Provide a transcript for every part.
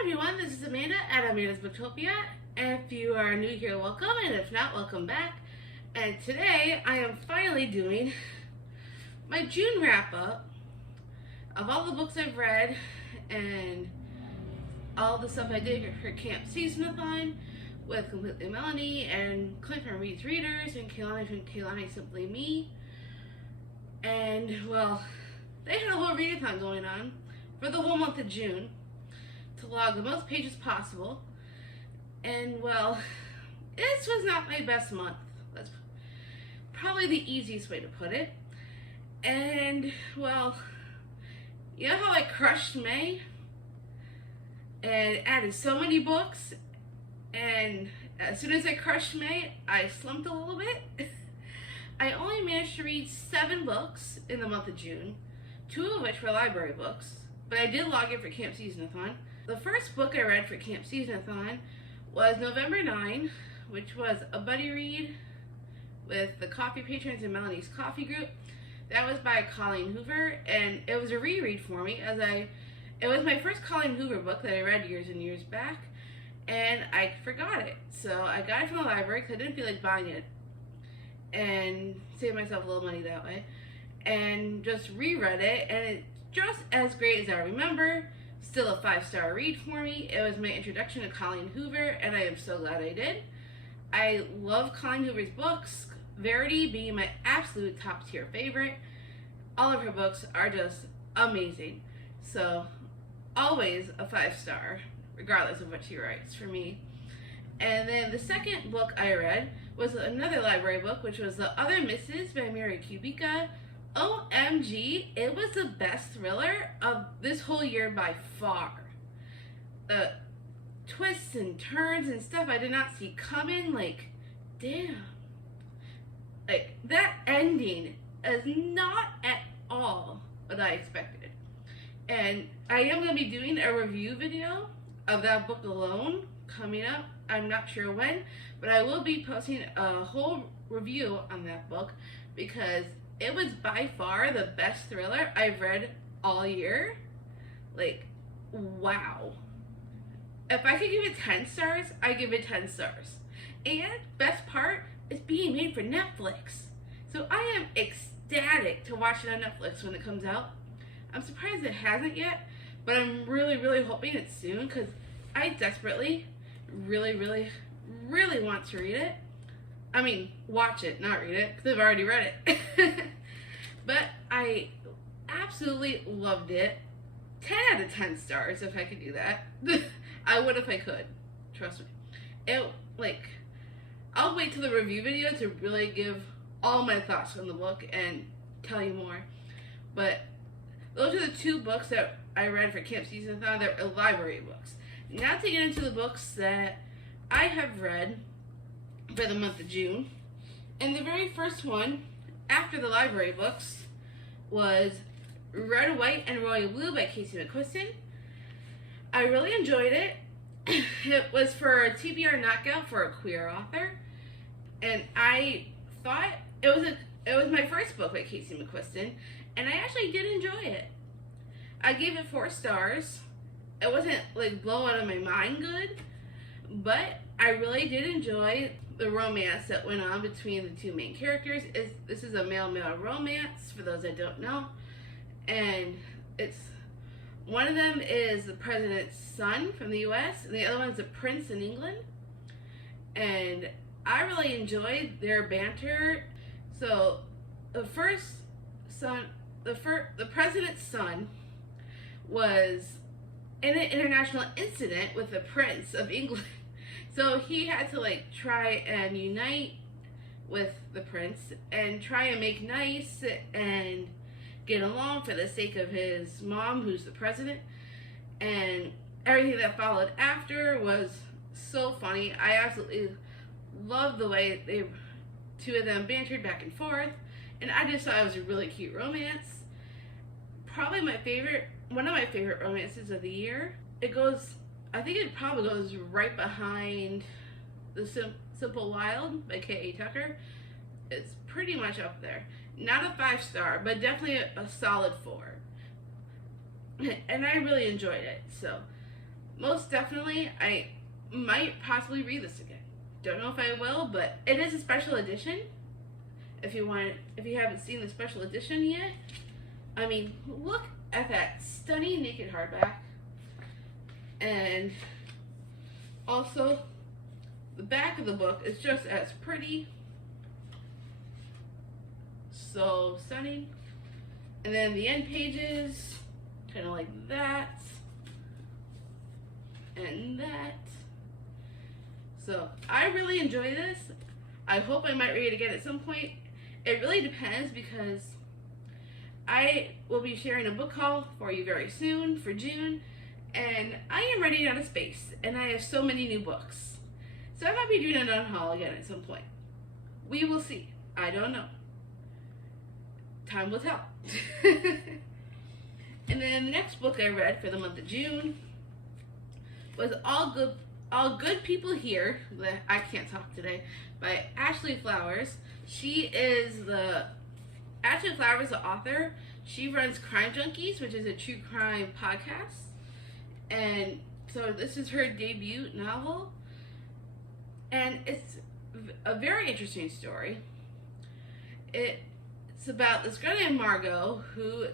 Hi everyone, this is Amanda at Amanda's Booktopia. If you are new here, welcome, and if not, welcome back. And today I am finally doing my June wrap-up of all the books I've read and all the stuff I did for Camp Season-a-thon with Completely Melanie and Clint from Reed's Readers and Kaylani from Kaylani Simply Me. And, well, they had a whole readathon going on for the whole month of June to log the most pages possible. And, well, this was not my best month. That's probably the easiest way to put it. And, well, you know how I crushed May and added so many books, and as soon as I crushed May, I slumped a little bit. I only managed to read 7 books in the month of June, 2 of which were library books, but I did log it for Camp Season-a-thon. The first book I read for Camp Season-a-thon was November 9, which was a buddy read with the coffee patrons in Melanie's coffee group. That was by Colleen Hoover, and it was a reread for me as it was my first Colleen Hoover book that I read years and years back, and I forgot it. So I got it from the library because I didn't feel like buying it and save myself a little money that way, and just reread it, and it's just as great as I remember. Still a 5-star read for me. It was my introduction to Colleen Hoover, and I am so glad I did. I love Colleen Hoover's books, Verity being my absolute top tier favorite. All of her books are just amazing. So always a 5-star, regardless of what she writes for me. And then the second book I read was another library book, which was The Other Misses by Mary Kubica. OMG, it was the best thriller of this whole year by far. The twists and turns and stuff I did not see coming, like, damn. Like, that ending is not at all what I expected. And I am going to be doing a review video of that book alone coming up. I'm not sure when, but I will be posting a whole review on that book because it was by far the best thriller I've read all year. Like, wow. If I could give it 10 stars, I give it 10 stars. And best part, it's being made for Netflix. So I am ecstatic to watch it on Netflix when it comes out. I'm surprised it hasn't yet, but I'm really, really hoping it's soon because I desperately, really, really, really want to read it. I mean, watch it, not read it, because I've already read it. But I absolutely loved it. 10 out of 10 stars, if I could do that. I would if I could. Trust me. I'll wait till the review video to really give all my thoughts on the book and tell you more. But those are the 2 books that I read for Camp Season-a-thon. They're library books. Now to get into the books that I have read for the month of June. And the very first one after the library books was Red, White, and Royal Blue by Casey McQuiston. I really enjoyed it. It was for a TBR knockout for a queer author, and I thought it was my first book by Casey McQuiston, and I actually did enjoy it. I gave it 4 stars. It wasn't like blow out of my mind good, but I really did enjoy the romance that went on between the 2 main characters. This is a male-male romance, for those that don't know. And one of them is the president's son from the US, and the other one's a prince in England. And I really enjoyed their banter. So the president's son was in an international incident with the Prince of England. So he had to try and unite with the prince and try and make nice and get along for the sake of his mom, who's the president. And everything that followed after was so funny. I absolutely loved the way 2 of them bantered back and forth. And I just thought it was a really cute romance. Probably one of my favorite romances of the year. I think it probably goes right behind The Simple Wild by K.A. Tucker. It's pretty much up there. Not a 5-star, but definitely a solid 4. And I really enjoyed it. So most definitely, I might possibly read this again. Don't know if I will, but it is a special edition. If you haven't seen the special edition yet, I mean, look at that stunning naked hardback. And also, the back of the book is just as pretty. So stunning. And then the end pages, kind of like that. And that. So I really enjoy this. I hope I might read it again at some point. It really depends, because I will be sharing a book haul for you very soon for June, and I am running out of space, and I have so many new books. So I might be doing another haul again at some point. We will see. I don't know. Time will tell. And then the next book I read for the month of June was All Good People Here. I can't talk today. By Ashley Flowers. Ashley Flowers, the author. She runs Crime Junkies, which is a true crime podcast. And so this is her debut novel. And it's a very interesting story. It's about this girl named Margot who,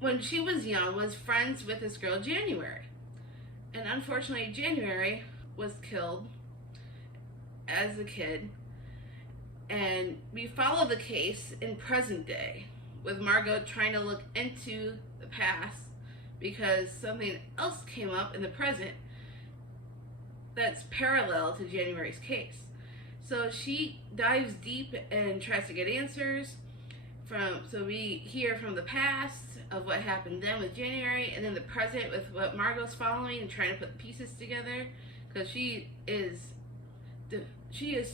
when she was young, was friends with this girl January. And unfortunately, January was killed as a kid. And we follow the case in present day, with Margot trying to look into the past because something else came up in the present that's parallel to January's case. So she dives deep and tries to get answers so we hear from the past of what happened then with January, and then the present with what Margot's following and trying to put the pieces together, because she is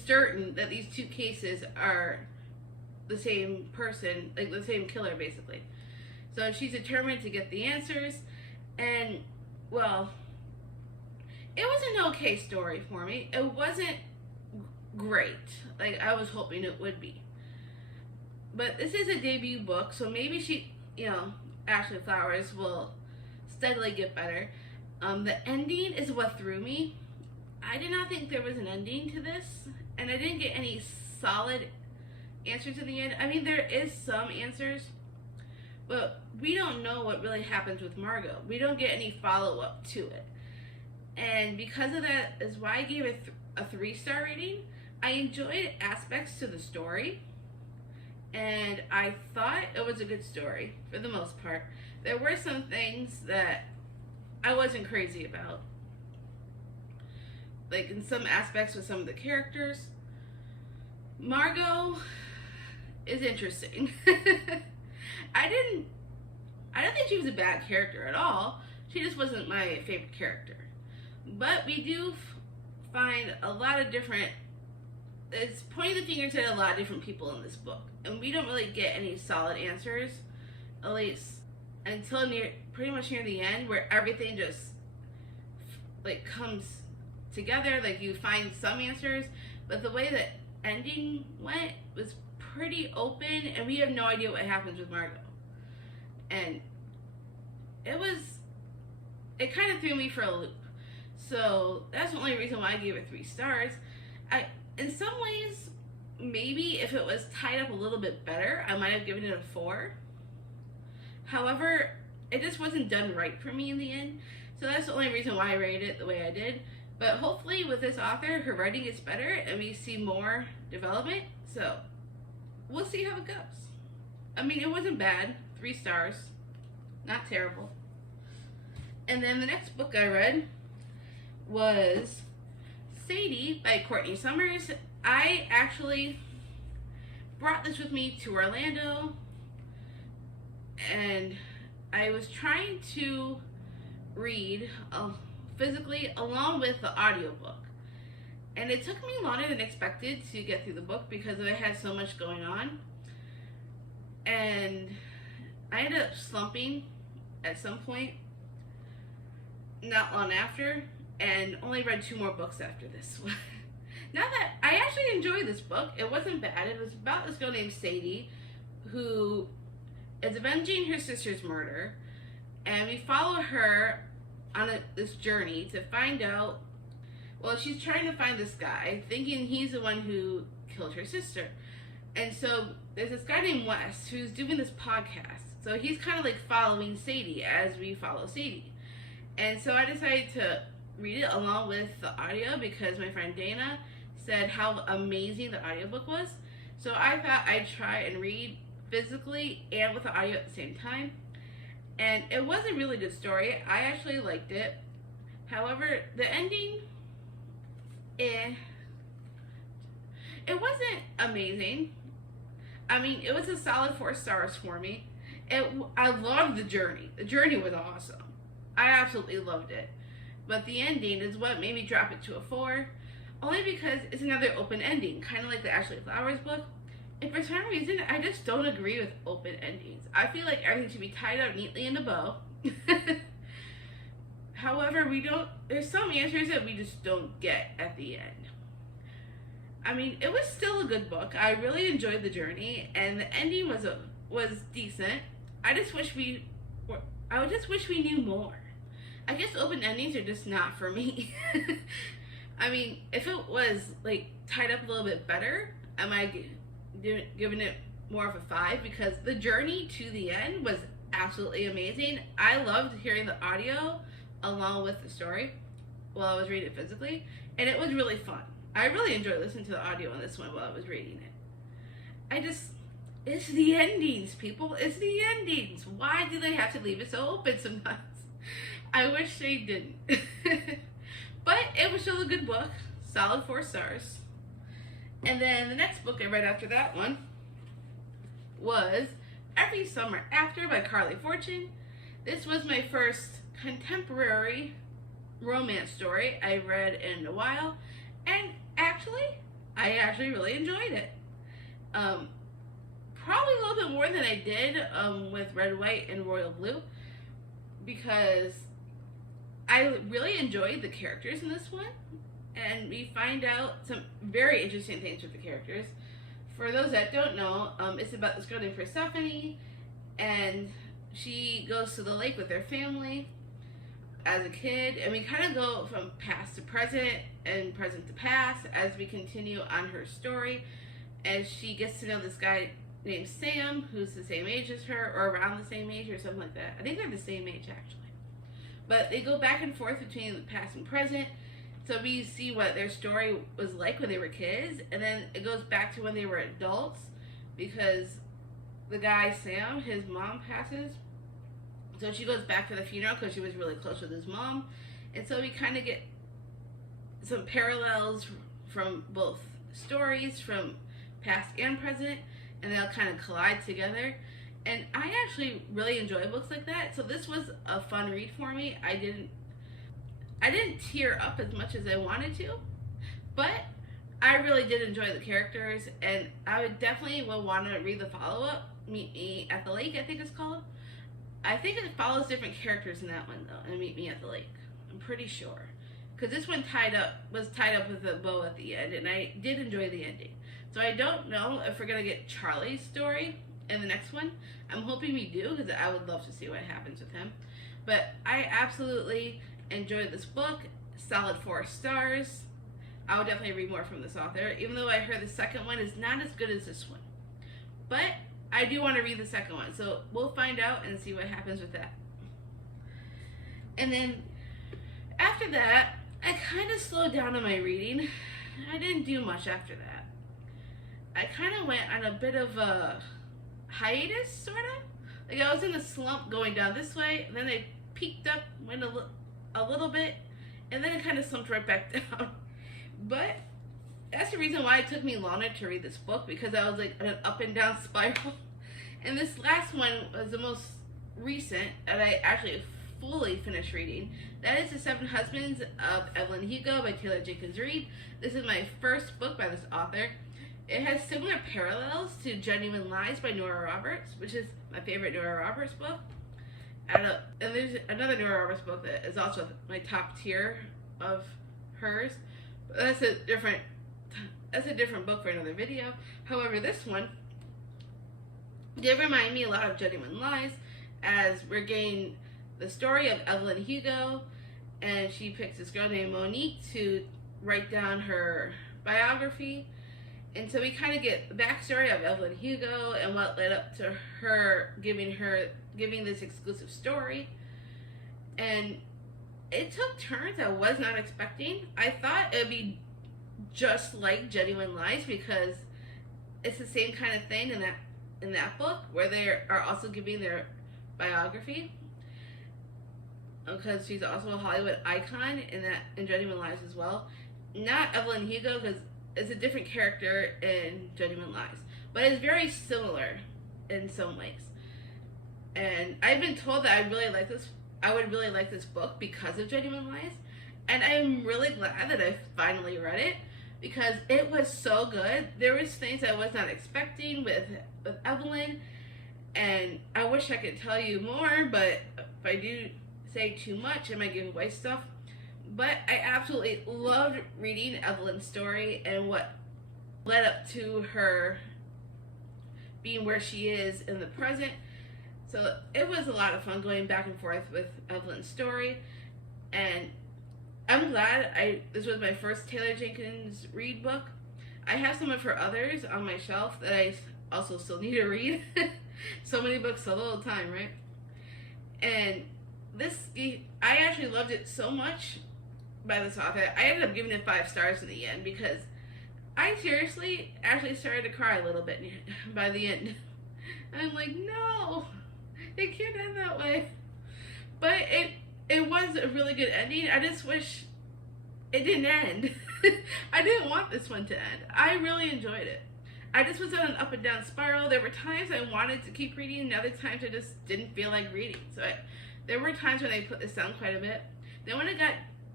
certain that these two cases are the same person, like the same killer, basically. So she's determined to get the answers, and, well, it was an okay story for me. It wasn't great, like I was hoping it would be. But this is a debut book, so maybe she, Ashley Flowers will steadily get better. The ending is what threw me. I did not think there was an ending to this, and I didn't get any solid answers in the end. I mean, there is some answers, but we don't know what really happens with Margot. We don't get any follow-up to it. And because of that is why I gave it a 3-star rating. I enjoyed aspects to the story, and I thought it was a good story for the most part. There were some things that I wasn't crazy about, like in some aspects with some of the characters. Margot is interesting. I don't think she was a bad character at all. She just wasn't my favorite character. But we do find a lot of different, it's pointing the fingers at a lot of different people in this book, and we don't really get any solid answers, at least until pretty much near the end, where everything just like comes together. Like you find some answers, but the way that ending went was pretty open, and we have no idea what happens with Margot. And it kind of threw me for a loop. So that's the only reason why I gave it 3 stars. In some ways, maybe if it was tied up a little bit better, I might have given it a 4. However, it just wasn't done right for me in the end. So that's the only reason why I rated it the way I did. But hopefully with this author, her writing gets better and we see more development. So we'll see how it goes. I mean, it wasn't bad. 3 stars. Not terrible. And then the next book I read was Sadie by Courtney Summers. I actually brought this with me to Orlando, and I was trying to read physically along with the audiobook. And it took me longer than expected to get through the book because I had so much going on. And I ended up slumping at some point, not long after, and only read 2 more books after this one. Now that I actually enjoyed this book, it wasn't bad. It was about this girl named Sadie who is avenging her sister's murder, and we follow her on this journey to find out. Well, she's trying to find this guy, thinking he's the one who killed her sister. And so there's this guy named Wes who's doing this podcast. So he's kind of like following Sadie as we follow Sadie. And so I decided to read it along with the audio because my friend Dana said how amazing the audiobook was. So I thought I'd try and read physically and with the audio at the same time. And it was a really good story. I actually liked it. However, the ending, it wasn't amazing. I mean, it was a solid 4 stars for me. I loved the journey. The journey was awesome. I absolutely loved it. But the ending is what made me drop it to a 4. Only because it's another open ending, kind of like the Ashley Flowers book. And for some reason, I just don't agree with open endings. I feel like everything should be tied up neatly in a bow. However, there's some answers that we just don't get at the end. I mean, it was still a good book. I really enjoyed the journey, and the ending was decent. I just wish we knew more. I guess open endings are just not for me. I mean, if it was like tied up a little bit better, I might giving it more of a 5 because the journey to the end was absolutely amazing. I loved hearing the audio along with the story while I was reading it physically, and it was really fun. I really enjoyed listening to the audio on this one while I was reading it. It's the endings, people. It's the endings. Why do they have to leave it so open sometimes? I wish they didn't. But it was still a good book. Solid 4 stars. And then the next book I read after that one was Every Summer After by Carly Fortune. This was my first contemporary romance story I read in a while. And I actually really enjoyed it. Probably a little bit more than I did with Red, White, and Royal Blue because I really enjoyed the characters in this one, and we find out some very interesting things with the characters. For those that don't know, it's about this girl named Persephone, and she goes to the lake with her family as a kid, and we kind of go from past to present and present to past as we continue on her story, as she gets to know this guy named Sam, who's the same age as her, or around the same age, or something like that. I think they're the same age, actually. But they go back and forth between the past and present, so we see what their story was like when they were kids, and then it goes back to when they were adults, because the guy, Sam, his mom passes, so she goes back to the funeral because she was really close with his mom, and so we kind of get some parallels from both stories, from past and present, and they'll kind of collide together. And I actually really enjoy books like that, so this was a fun read for me. I didn't tear up as much as I wanted to, but I really did enjoy the characters, and I would definitely want to read the follow-up, Meet Me at the Lake, I think it's called. I think it follows different characters in that one, though, and Meet Me at the Lake. I'm pretty sure. Because this one was tied up with a bow at the end, and I did enjoy the ending. So I don't know if we're going to get Charlie's story in the next one. I'm hoping we do, because I would love to see what happens with him. But I absolutely enjoyed this book. Solid 4 stars. I would definitely read more from this author, even though I heard the second one is not as good as this one. But I do want to read the second one, so we'll find out and see what happens with that. And then after that, I kind of slowed down on my reading. I didn't do much after that. I kind of went on a bit of a hiatus, sort of. Like I was in a slump going down this way, and then I peaked up, went a little bit, and then it kind of slumped right back down. But that's the reason why it took me longer to read this book, because I was like in an up and down spiral. And this last one was the most recent that I actually fully finished reading. That is The Seven Husbands of Evelyn and Hugo by Taylor Jenkins Reid. This is my first book by this author. It has similar parallels to Genuine Lies by Nora Roberts, which is my favorite Nora Roberts book. And there's another Nora Roberts book that is also my top tier of hers. But that's a different book for another video. However, this one did remind me a lot of Genuine Lies, as we're getting the story of Evelyn and Hugo, and she picks this girl named Monique to write down her biography. And so we kind of get the backstory of Evelyn and Hugo and what led up to her giving this exclusive story. And it took turns I was not expecting. I thought it would be just like Genuine Lies because it's the same kind of thing in that book where they are also giving their biography, because she's also a Hollywood icon in Genuine Lies as well. Not Evelyn and Hugo, because it's a different character in Genuine Lies, but it's very similar in some ways. And I've been told that I would really like this book because of Genuine Lies, and I'm really glad that I finally read it because it was so good. There was things I was not expecting with Evelyn, and I wish I could tell you more, but if I do say too much, I might give away stuff. But I absolutely loved reading Evelyn's story and what led up to her being where she is in the present. So it was a lot of fun going back and forth with Evelyn's story, and I'm glad this was my first Taylor Jenkins Reid book. I have some of her others on my shelf that I also still need to read. So many books, so little time, right? And I actually loved it so much by this author. I ended up giving it 5 stars in the end because I seriously actually started to cry a little bit by the end. And I'm like, no, it can't end that way. But it was a really good ending. I just wish it didn't end. I didn't want this one to end. I really enjoyed it. I just was on an up and down spiral. There were times I wanted to keep reading, and other times I just didn't feel like reading. So there were times when I put this down quite a bit. Then when it got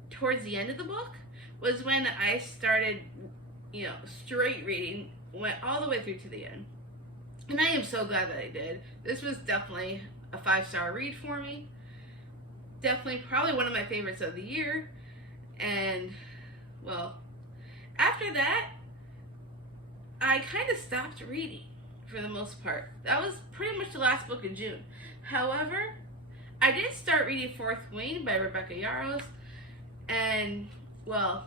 towards the end of the book was when I started, straight reading, went all the way through to the end. And I am so glad that I did. This was definitely a 5-star read for me. Definitely probably one of my favorites of the year. And, well, after that, I kind of stopped reading for the most part. That was pretty much the last book in June. However, I did start reading Fourth Wing by Rebecca Yarros. And, well,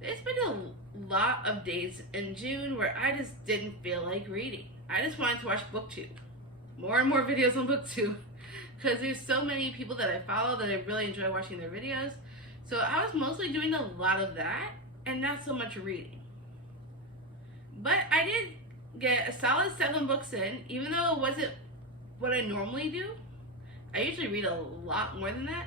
there's been a lot of days in June where I just didn't feel like reading. I just wanted to watch BookTube. More and more videos on BookTube. Because there's so many people that I follow that I really enjoy watching their videos. So I was mostly doing a lot of that and not so much reading. But I did get a solid 7 books in, even though it wasn't what I normally do. I usually read a lot more than that.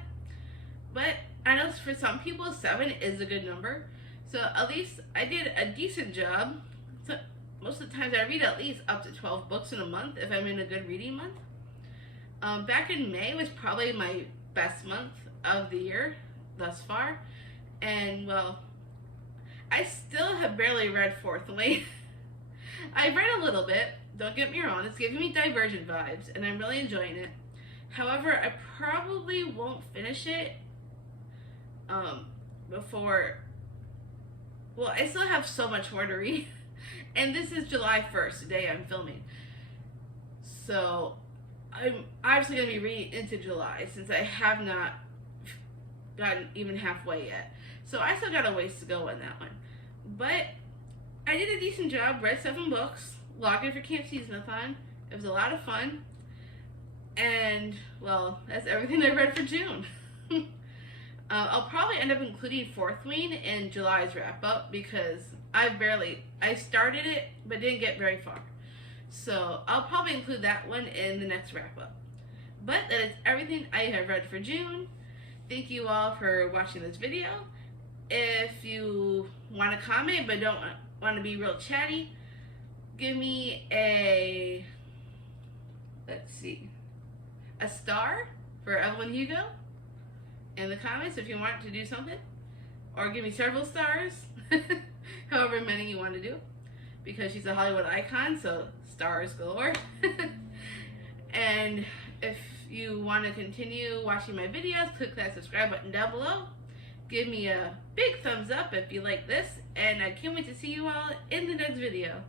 But I know for some people, 7 is a good number. So at least I did a decent job. So most of the times I read at least up to 12 books in a month if I'm in a good reading month. Back in May was probably my best month of the year thus far. And, well, I still have barely read Fourth Wing. I've read a little bit, don't get me wrong, it's giving me Divergent vibes, and I'm really enjoying it. However, I probably won't finish it before, well, I still have so much more to read, and this is July 1st, the day I'm filming. So, I'm obviously going to be reading into July, since I have not gotten even halfway yet. So I still got a ways to go on that one. But I did a decent job, read 7 books, logged in for Camp Season-a-thon. It was a lot of fun. And, well, that's everything I read for June. I'll probably end up including Fourth Wing in July's wrap-up because I started it but didn't get very far. So I'll probably include that one in the next wrap-up. But that is everything I have read for June. Thank you all for watching this video. If you want to comment but don't want to be real chatty, give me a star for Evelyn Hugo in the comments if you want to do something, or give me several stars, however many you want to do, because she's a Hollywood icon, so stars galore. And if you want to continue watching my videos, click that subscribe button down below. Give me a big thumbs up if you like this, and I can't wait to see you all in the next video.